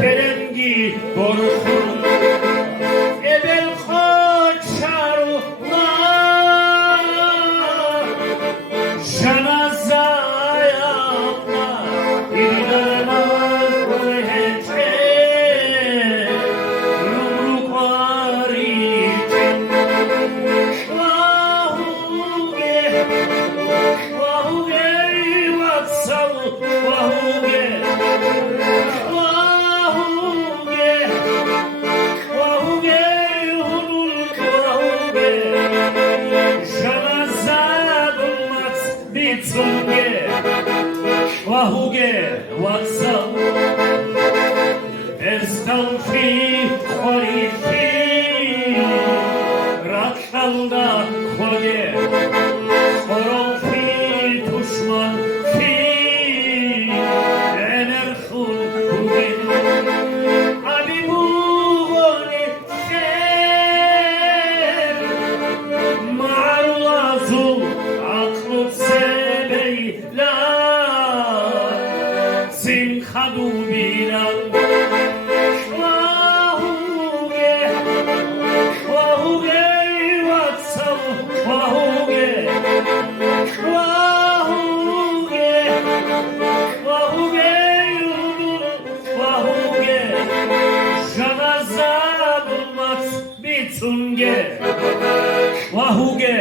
kerengi borxun ebel xoçarla şanazayamla İdamaz koyhece yumruk var için şvahuge şvahuge vatsal şvahuge Şvahuge vatsal estalfi horifi rakşalda koge Horonfi tuşman fi enerhun bugün Abi bu goni şer Ma'rulazul aklut sebeyla Simchadu bilan Şvahuge Şvahuge vatsal Şvahuge Şvahuge Şvahuge yudul Şvahuge Şanaza bulmaz bitunge Şvahuge